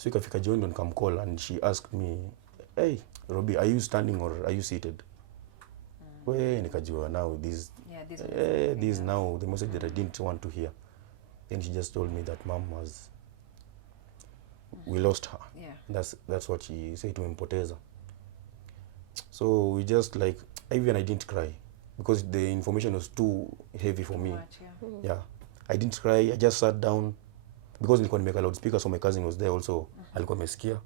So ikafika jioni ndo nikamcall and she asked me, hey, Robbie, are you standing or are you seated? We nikajua now this now the message that I didn't want to hear. Then she just told me that mom was we lost her. Yeah. That's what she said, tumempoteza. So we just like, even I didn't cry because the information was too heavy for me. Much, yeah. I didn't cry, I just sat down because nilikuwa nimeweka loudspeaker, so my cousin was there also. Alikuwa amesikia.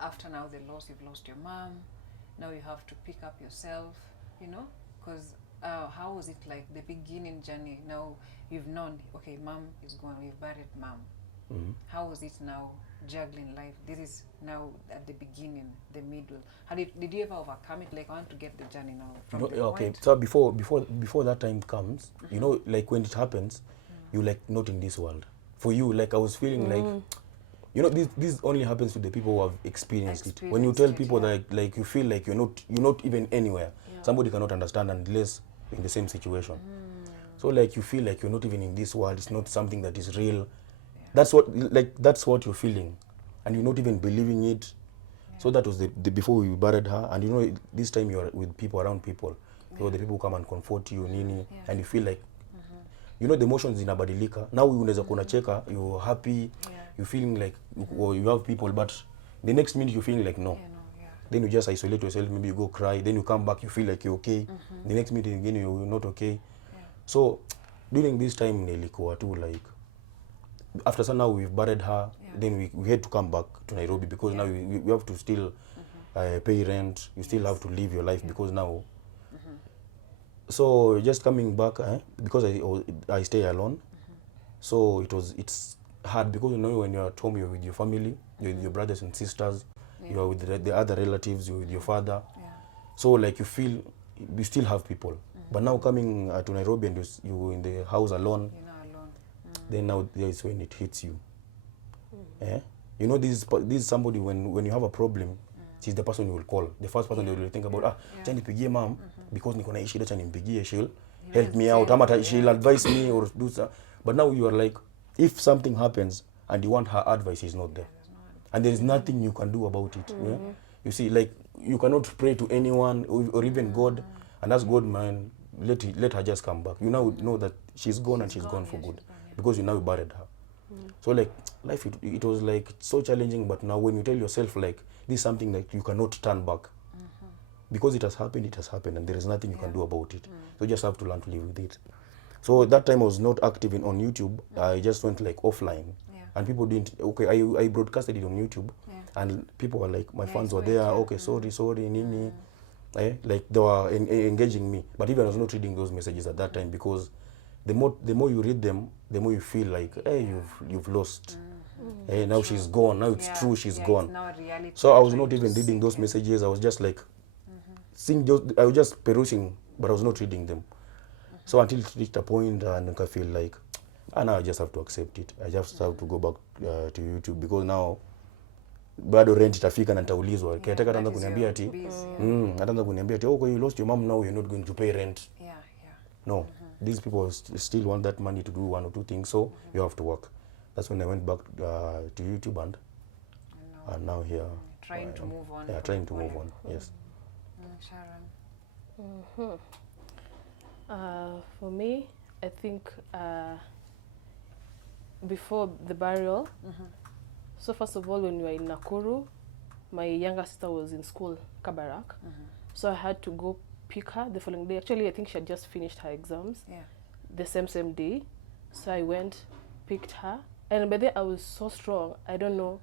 After now the loss, you've lost your mom. Now you have to pick up yourself, you know, because how was it like the beginning journey? Now you've known, okay, mom is gone, we've buried mom. How was it now juggling life? This is now at the beginning, the middle. How did you ever overcome it? Like, I want to get the journey now from the okay, point. so before that time comes, you know, like when it happens, you like not in this world. For you, like I was feeling like, you know, this only happens to the people who have experienced it. When you tell people that like you feel like you're not even anywhere, somebody cannot understand unless in the same situation. So like you feel like you're not even in this world. It's not something that is real. That's what you're feeling, and you're not even believing it. So that was the before we buried her, and you know this time you're with people, around people. So the people who come and comfort you, nini, and you feel like, you know, the emotions zinabadilika. Now you unaweza kuna cheka, you're happy, you're feeling like you have people, but the next minute you're feeling like no. Then you just isolate yourself, maybe you go cry, then you come back, you feel like you're okay. The next minute again you're not okay. So during this time nilikuwa too like, after some now we've buried her, then we had to come back to Nairobi because now we have to still pay rent, you still have to live your life because now so just coming back because I stay alone. So it's hard because you know when you're at home, you're with your family, you're with your brothers and sisters, you're with the other relatives, you're with your father. So like you feel you still have people. But now coming to Nairobi and you in the house alone, then now there is when it hits you. You know, this is somebody when you have a problem, she's the person you will call. The first person you will think about, acha nipigie mom because niko na shida, acha nimpigie, she'll help me out, ama she'll advise me or do so. But now you are like, if something happens and you want her advice, she's not there. And there is nothing you can do about it. You see, like you cannot pray to anyone or even God and ask God, man, let her just come back. You now know that she's gone and she's gone for good because you now buried her. So like life, it was like so challenging. But now when you tell yourself like this is something that you cannot turn back because it has happened, and there is nothing you can do about it. So you just have to learn to live with it. So that time I was not active on YouTube. I just went like offline, and people didn't. Okay, I broadcasted it on YouTube, and people were like, my fans were there. Okay, sorry, nini. Like they were engaging me, but even I was not reading those messages at that time because the more you read them, the more you feel like, hey, you've lost. Hey, now she's gone. Now it's true, she's gone. So I was not even reading those messages. I was just like, I was just perusing, but I was not reading them. So until it reached a point, and I feel like, now I just have to accept it. I just have to go back to YouTube because now bado rent itafika na nitaulizwa. Kiataka ataanza kuniambia ati, ataanza kuniambia ati, oh, you lost your mom, now you're not going to pay rent. No. These people still want that money to do one or two things, so you have to work. That's when I went back to YouTube and now here. Trying to move on. Yeah, trying to move on, yes. Sharon? For me, I think before the burial, so first of all, when we were in Nakuru, my younger sister was in school, Kabarak, so I had to go pick her the following day. Actually, I think she had just finished her exams the same day. So I went, picked her, and by then I was so strong. I don't know.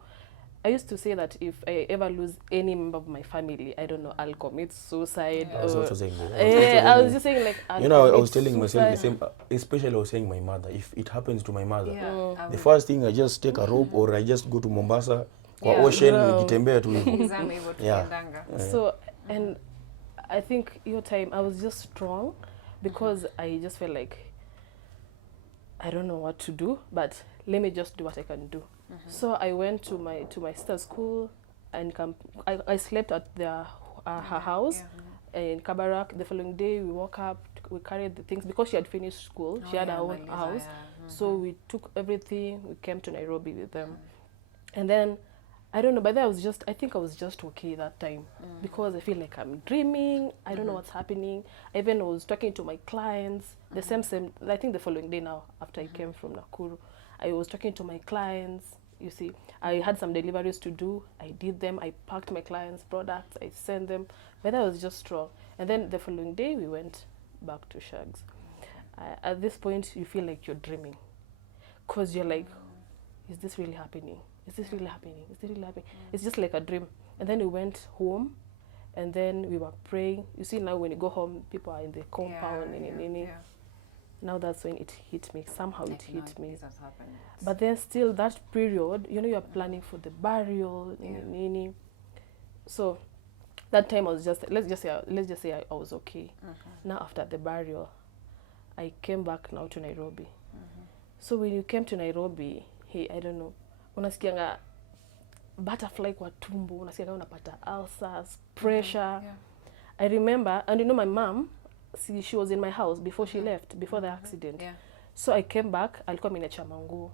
I used to say that if I ever lose any member of my family, I don't know, I'll commit suicide. I was also saying I was just saying like, you know, I was telling myself the same, especially I was saying my mother. If it happens to my mother, the first thing I just take a rope or I just go to Mombasa, kwa ocean, nikitembea tu hivyo. So, and I think your time I was just strong because I just felt like I don't know what to do, but let me just do what I can do. So I went to my sister's school and I slept at her house. in Kabarak. The following day, we woke up, we carried the things because she had finished school. She had her own Maliza, house. yeah. So we took everything, we came to Nairobi with them. And then, I don't know, by then I think I was just okay that time because I feel like I'm dreaming, I don't know what's happening. I even was talking to my clients, the same, I think the following day now, after I came from Nakuru, I was talking to my clients, you see. I had some deliveries to do, I did them, I packed my clients' products, I sent them, but that was just strong. And then the following day, we went back to Shags. At this point, you feel like you're dreaming because you're like, is this really happening? Is this really happening? Is this really happening? It's just like a dream. And then we went home, and then we were praying. You see, now when you go home, people are in the compound. Now that's when it hit me. Somehow it hit me. But then still that period, you know, you're planning for the burial. So that time I was just, let's just say I was okay. Now after the burial, I came back now to Nairobi. So when you came to Nairobi, hey, I don't know, unasikianga butterfly kwa tumbo, unasikianga unapata ulcers, pressure. I remember, and you know my mom, she was in my house before she left, before the accident. So I came back, alikuwa ameacha manguo.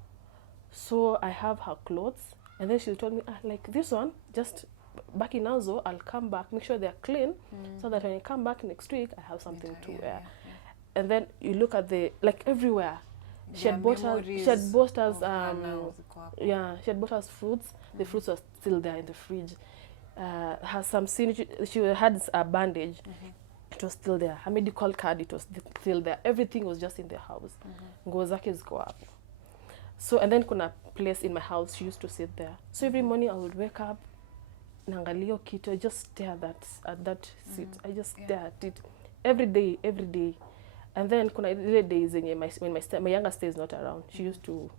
So I have her clothes, and then she told me, like this one, just back in Nazo, I'll come back, make sure they're clean, so that when I come back next week, I have something to wear. And then you look at the, like everywhere, she had bought us fruits. The fruits were still there in the fridge. Has some she had a bandage. It was still there. Her medical card, it was still there. Everything was just in the house. Nguo zake ziko hapo. So, and then kuna place in my house, she used to sit there. So every morning I would wake up, naangalia kitu, I just stare at that seat. I just stare at it every day. And then kuna ile days when my younger sister is not around, she used to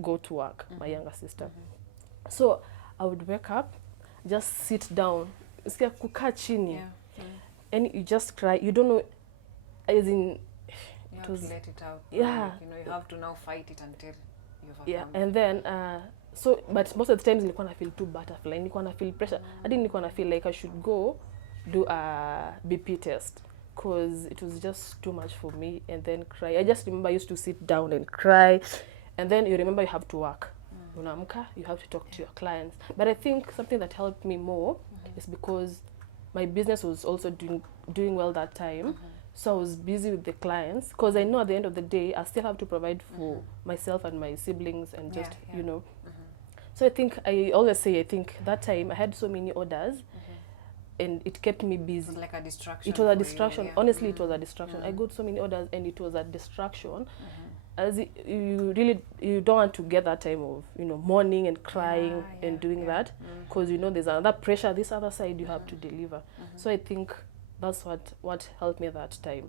go to work, my younger sister. So I would wake up, just sit down, usikia kukaa chini, and you just cry. You don't know, as in, you have to let it out. Yeah. Like, you know, you have to now fight it until you overcome. And then so, but most of the times nilikuwa na feel too butterfly, nilikuwa na feel pressure. I didn't nilikuwa na feel like I should go do a BP test, because it was just too much for me, and then cry. I just remember I used to sit down and cry, and then you remember you have to work. Unaamka, you have to talk to your clients. But I think something that helped me more is because my business was also doing well that time. So I was busy with the clients, because I know at the end of the day I still have to provide for myself and my siblings and just you know. So I always say I think that time I had so many orders, and it kept me busy. It was like a distraction. It was a distraction. You, honestly, it was a distraction. I got so many orders, and it was a distraction. As you don't want to get that time of, you know, mourning and crying and doing that, because you know there's another pressure this other side you have to deliver. So I think that's what helped me that time.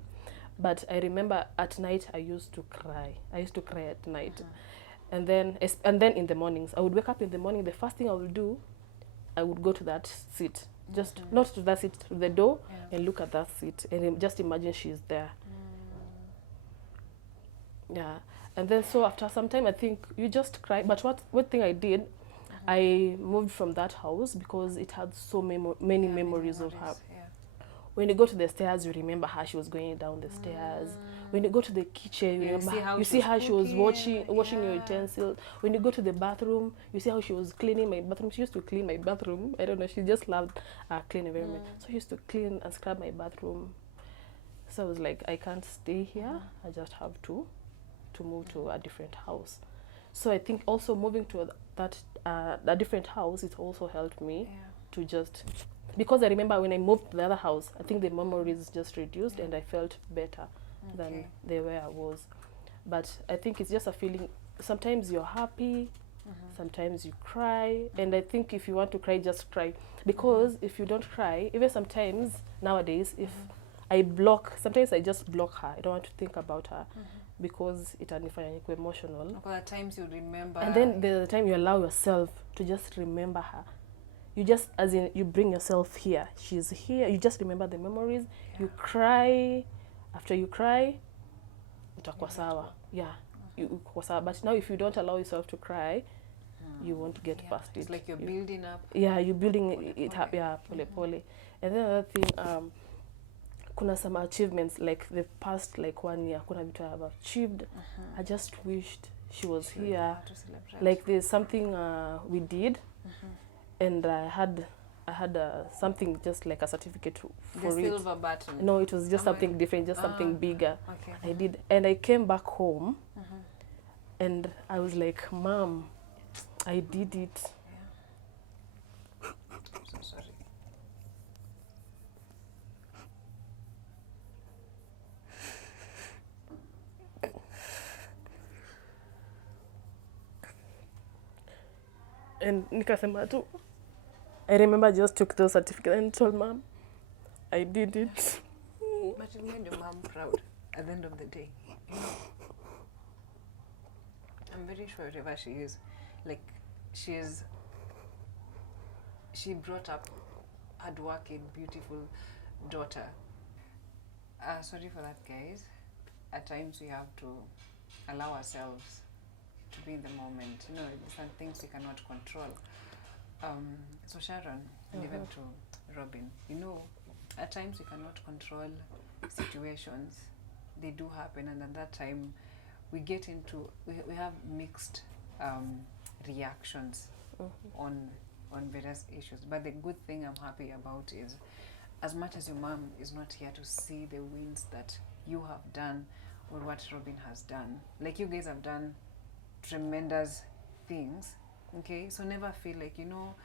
But I remember at night I used to cry. I used to cry at night, and then in the mornings I would wake up in the morning. The first thing I would do, I would go to that seat. Just not to that seat, to the door, and look at that seat, and just imagine she's there. And then so after some time, I think you just cry. But what thing I did, I moved from that house because it had so many memories of her. When you go to the stairs, you remember how she was going down the stairs. When you go to the kitchen, you see how she was washing your utensils. When you go to the bathroom, you see how she was cleaning my bathroom. She used to clean my bathroom. I don't know, she just loved cleaning very much. So she used to clean and scrub my bathroom. So I was like, I can't stay here. I just have to move to a different house. So I think also moving to a different house, it also helped me to just, because I remember when I moved to the other house, I think the memories just reduced and I felt better than the way I was. But I think it's just a feeling. Sometimes you're happy, sometimes you cry, and I think if you want to cry, just cry. Because if you don't cry, even sometimes nowadays, if I block, sometimes I just block her. I don't want to think about her because it anifanya nikuwe emotional. At times you remember. And then there's the time you allow yourself to just remember her. You just, as in, you bring yourself here. She's here. You just remember the memories. You cry. After you cry, utakuwa sawa. Uko sawa. But now if you don't allow yourself to cry, you won't get past it. It's like you're building up. You're building it up. Pole pole. And then another thing, kuna some achievements like the past like 1 year, kuna vitu I have achieved. I just wished she was here. To celebrate. Like there's something we did, and I had something just like a certificate for The it. silver button. No, it was just something different, just something bigger. Okay. I did, and I came back home, and I was like, Mom, I did it. I'm so sorry. And nikasema tu, I remember I just took those certificates and told Mom, I did it. But you made your mom proud at the end of the day. You know? I'm very sure whatever she is, like she brought up hardworking, beautiful daughter. Sorry for that, guys. At times we have to allow ourselves to be in the moment. You know, some things we cannot control. So Sharon, and even to Robin, you know, at times we cannot control situations. They do happen, and at that time we get into, we have mixed reactions on various issues. But the good thing I'm happy about is, as much as your mom is not here to see the wins that you have done or what Robin has done, like you guys have done tremendous things, okay? So never feel like, you know,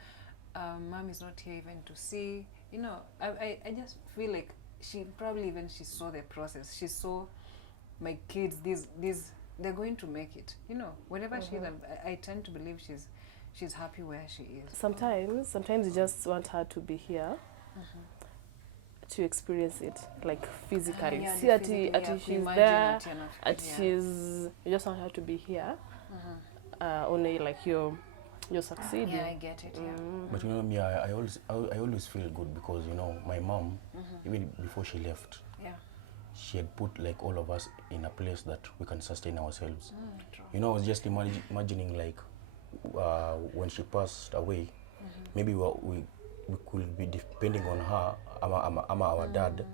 mom is not here even to see, you know. I just feel like she probably even she saw the process. She saw my kids, these they're going to make it, you know. Whenever she is, I tend to believe she's happy where she is. Sometimes you just want her to be here to experience it, like physically. Yeah, See, physically, ati she's imagine there, that you're not- and yeah. you just want her to be here. Only like you're succeeding. Yeah, I get it. Yeah. But you know me, I always feel good because, you know, my mom, even before she left, Yeah. she had put like all of us in a place that we can sustain ourselves. True. You know, I was just imagining like when she passed away, maybe we could be depending on her, ama our dad,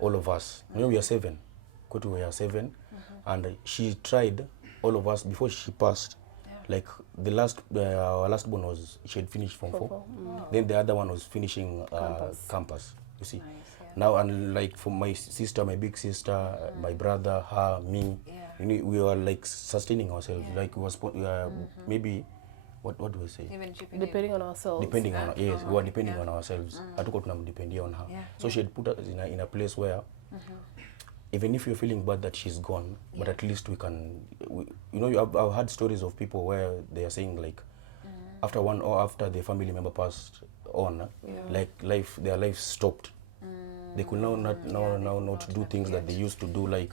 all of us. You know, we are 7. Kotu, we are 7, and she tried all of us before she passed. Like our last one was, she had finished Form 4. Then the other one was finishing campus. You see. Nice, yeah. Now, and like for my sister, my big sister, my brother, her, me, you know, we were like sustaining ourselves. Like we were maybe, what do we say? Even chipping Depending on ourselves. Depending on, yes, we were depending on ourselves. Hatuko tunamdependia on her. So she had put us in a place where, even if you're feeling bad that she's gone, but at least we can, you know, I've heard stories of people where they are saying like, after one or after the family member passed on, like their life stopped. They could now not do things that they used to do. Like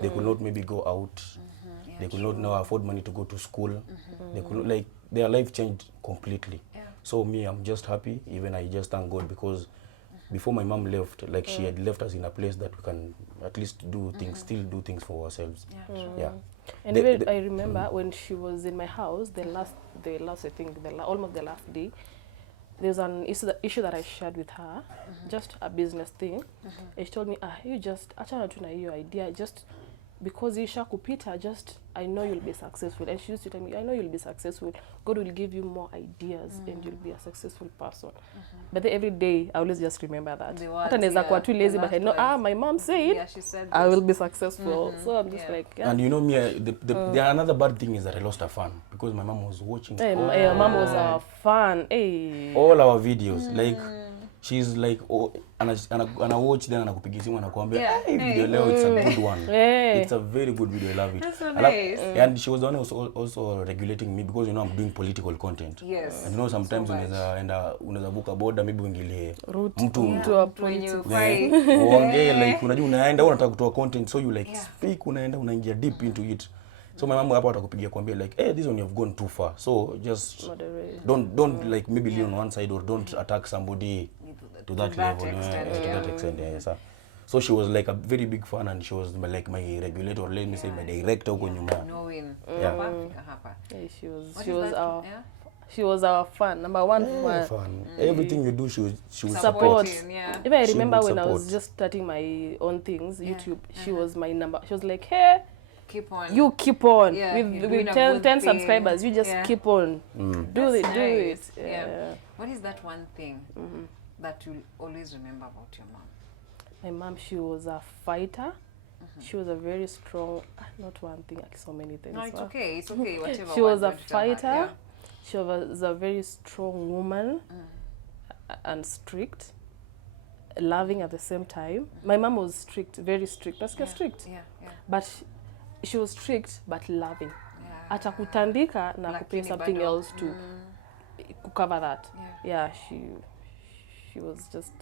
they could not maybe go out. They could not now afford money to go to school. They could not, like, their life changed completely. So me, I'm just happy. Even I just thank God because before my mom left, like she had left us in a place that we can at least do things, still do things for ourselves. Yeah. And even I remember when she was in my house, the last I think almost the last day, there's an issue that I shared with her, just a business thing. And she told me, you just achana tu na hiyo idea, just because isha kupita, just I know you'll be successful. And she used to tell me, I know you'll be successful. God will give you more ideas and you'll be a successful person. But then every day I always just remember that. Hata naweza kuwa too lazy, but I know my mom said, she said I will be successful. So I'm just like, And you know me, the another bad thing is that I lost a fan because my mom was watching hey, my mom was a fan. Hey. all our videos. Like she's like, ana watch then anakupigia simu anakuambia, hey, video leo, it's a good one. It's a very good video, I love it. That's so nice. And she was the one also regulating me because, you know, I'm doing political content. Yes. And you know, sometimes unaweza vuka boda, maybe uingilie mtu To a politics. uongee, like unajua unaenda unataka kutoa content, so you like speak, unaingia deep into it. So my mom hapa atakupigia kuambia like, hey, this one you have gone too far, so just don't like maybe lean on one side or don't attack somebody to that level, to that extent. Yes. So she was like a very big fan, and she was like my regulator, let me say my director huko nyuma. Knowing. Yeah, she was She was our fan, number one Yeah, fan. fun. Everything you do, she would support. Supporting, yeah. Even I She remember would when I was support. just starting my own things, Yeah. YouTube, she was my number. She was like, hey, Keep on. you keep on. Yeah, you're with doing a 10 good 10 thing. subscribers, you just Yeah. keep on. Do That's it, do it. nice. Yeah. Yeah. What is that one thing that you'll always remember about your mom? My mom, she was a fighter. She was a very strong, not one thing, like so many things. No, it's Wow. okay. It's okay. Whatever. She was one a you want to tell her. fighter. She was a very strong woman and strict, loving at the same time. My mom was strict, very strict. Nasikia strict. Yeah, yeah. But she was strict but loving. Yeah. Atakutandika na kupay Lakini something bado, else to cover that. Yeah. Yeah, she was just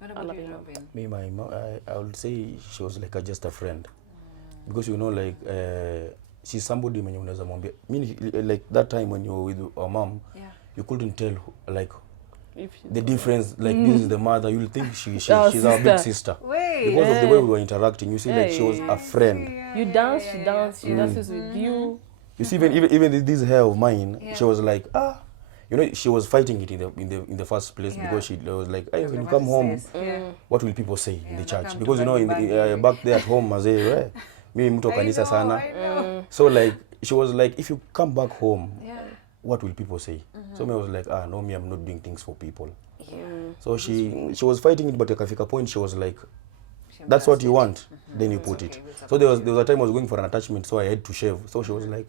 What I about love you, you, Mom. Robin? Me, my mom, I would say she was like just a friend. Because you know, like, she's somebody mwenye unaweza mwambia. Like that time when you were with our mom, Yeah. you couldn't tell like if she, the difference. Like this is the mother. You'll think she's Our our big sister. sister. Wait. Because of the way we were interacting. You see, like she was Hey. a friend. you dance, she dance, she dances with you. You see, even this hair of mine, Yeah. she was like, you know, she was fighting it in the first place Yeah. because she was like, hey, when you What come is home, this? Yeah. what will people say in Yeah, the church? welcome Because to you know, Bali. back there at home, mazee, mimi mtu wa I kanisa know, sana. I know. So like, she was like, if you come back home, Yeah. what will people say? So me was like, no, me, I'm not doing things for people. Yeah. So she was fighting it, but akafika point, she was like, She that's what you embraced want, then you put okay, it. we'll So there was a time I was going for an attachment, so I had to shave. So she was like,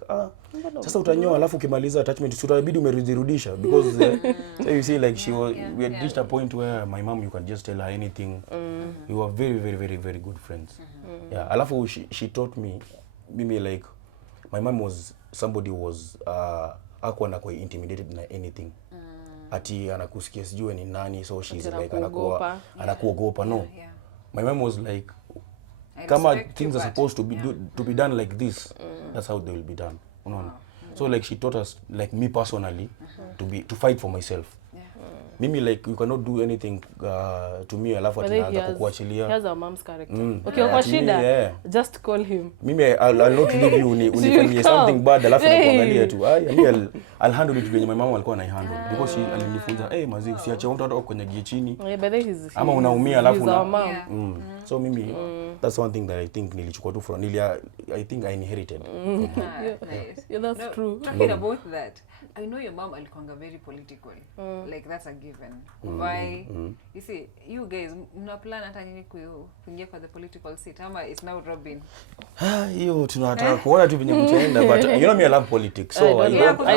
sasa utanyoa alafu ukimaliza attachment si utabidi umerudisha because so you see like we had reached a point where my mom, you can just tell her anything. We were very very very very good friends. Yeah, alafu she taught me mimi like my mom was somebody who was hakuwa anakuwa intimidated na anything. Ati anakusikia sijui ni nani, so she's Ati like anakuogopa. anakuogopa. No, Yeah. my mom was like, I kama respect things you, are but- supposed to be done like this, that's how they will be done. Unaona? So like she taught us, like me personally, to fight for myself. Yeah. Mimi like you cannot do anything to me alafu But ati then naanza he kukuachilia. has our mom's character. Mm. Okay, kwa Ati mimi, shida, yeah. just call him. Mimi I'll not leave you unifanyie something bad alafu nakuangalia tu. Mimi I'll handle it venye my mama alikuwa anaihandle because she alinifunza mazi usiache mtu hata kwenye gie chini. Yeah, but then he's Ama unaumia alafu he's our na mom. Yeah. So mimi that's one thing that I think nilichukua tu from I think I inherited. Ah, nice. Yeah, that's No, true. Talking about that, I know your mom alikuanga very political. Like that's a given. Why? You see, you guys mna plan hata nyinyi kuingia kwa the political seat ama it's now Robin. Hiyo tunataka kuona tu venye mtaenda but you know me I love politics so I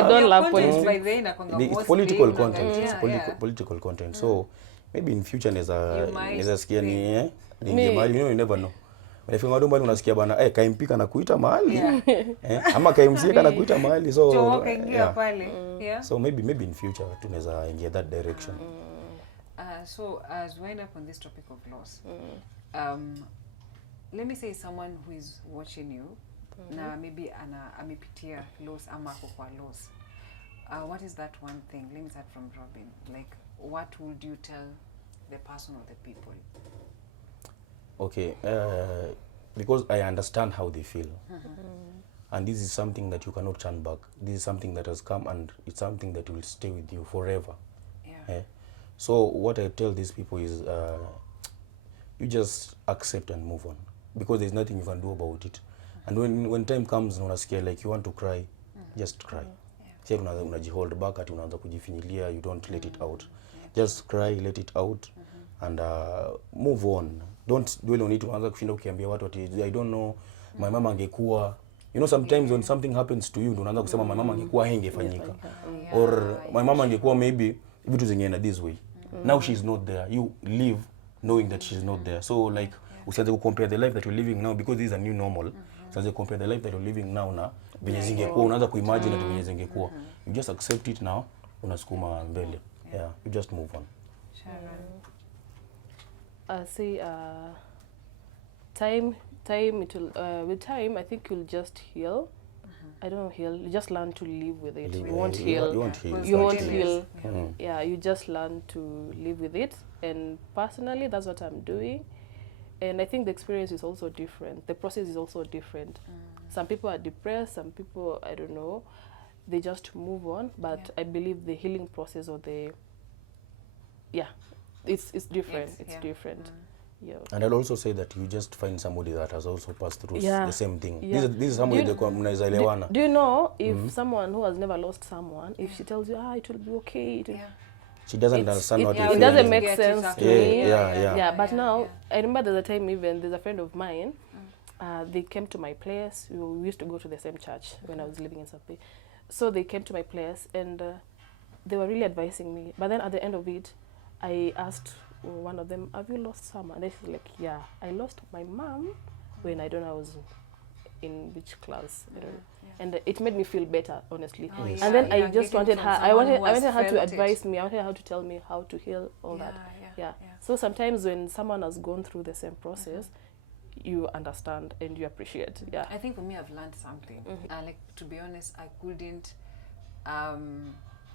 don't love politics. By the end inakuanga it's mostly political content. unaangalia, It's political content. So maybe in future You might naweza sikia Me- ni mahali, you never know. Unafika ndo mbali unasikia bana kaimpika na kuita mahali ama kaimsieka na kuita mahali so Cho kaingia pale. Yeah. so maybe in future tunaweza ingia that direction. So as we wind up on this topic of loss, let me say someone who is watching you na maybe amepitia loss ama ako kwa loss. What is that one thing? Let me start from Robin. Like, what would you tell the person or the people? Okay, because I understand how they feel. And this is something that you cannot turn back. This is something that has come and it's something that will stay with you forever. Yeah. So what I tell these people is you just accept and move on because there's nothing you can do about it. And when time comes and unasikia like you want to cry, just cry. Si unajihold back ati unaanza kujifinyilia, you don't let it out. Just cry, let it out and move on. Don't dwell on it. Unaanza kushinda ukiambia watu ati I don't know my mama angekuwa. You know, sometimes when something happens to you unaanza kusema my mama angekuwa haingefanyika. Or my mama angekuwa maybe vitu zingeenda this way. Now she's not there. You live knowing that she's not there. So like usianze compare the life that you're living now because this is a new normal. Usianze compare the life that you're living now na venye zingekuwa, unaanza kuimagine na venye zingekuwa. You just accept it now, unasukuma mbele. Yeah, you just move on. Sharon. I say time it will with time I think you'll just heal. I don't know, heal. You just learn to live with it. You won't heal. You won't heal. You won't Exactly. heal. Mm. Yeah, you just learn to live with it. And personally, that's what I'm doing. And I think the experience is also different. The process is also different. Some people are depressed. Some people, I don't know. they just move on. But Yeah. I believe the healing process or it's different. It's yeah. different. Yeah. And I'll also say that you just find somebody that has also passed through Yeah. the same thing. Yeah. This is somebody Do you- that mnaweza elewana. Do you know if someone who has never lost someone, if she tells you, it will be okay, Yeah. She doesn't It's- understand it- what it you're doesn't feeling. make Get it sense after. to me. Yeah. But now yeah. I remember there's a time even there's a friend of mine. They came to my place. We used to go to the same church when I was living in Sapi. So they came to my place and they were really advising me. But then at the end of it, I asked one of them, "Have you lost someone?" And she's like, "Yeah, I lost my mom when I don't know I was in which class. I don't know." And it made me feel better, honestly. Oh, Yes. And then yeah, I just getting wanted from her. I someone wanted who has her to felt it. advise me. I wanted her to tell me how to heal all that. Yeah. So sometimes when someone has gone through the same process, you understand and you appreciate. Yeah. I think for me, I've learned something. Like, to be honest, I couldn't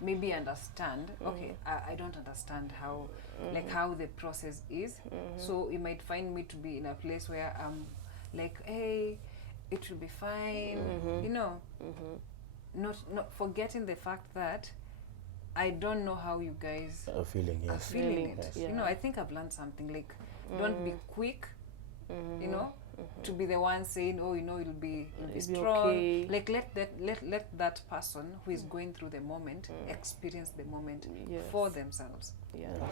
maybe understand. Okay, I don't understand how, like, how the process is. So you might find me to be in a place where I'm like, hey, it will be fine. You know, not forgetting the fact that I don't know how you guys A feeling, are yes. feeling it. Yes. You know, I think I've learned something. Like, don't be quick. You know, to be the one saying, "Oh, you know, you'll be strong." okay. Like, let that person who is going through the moment experience the moment Yes. for themselves. Yeah. Yes.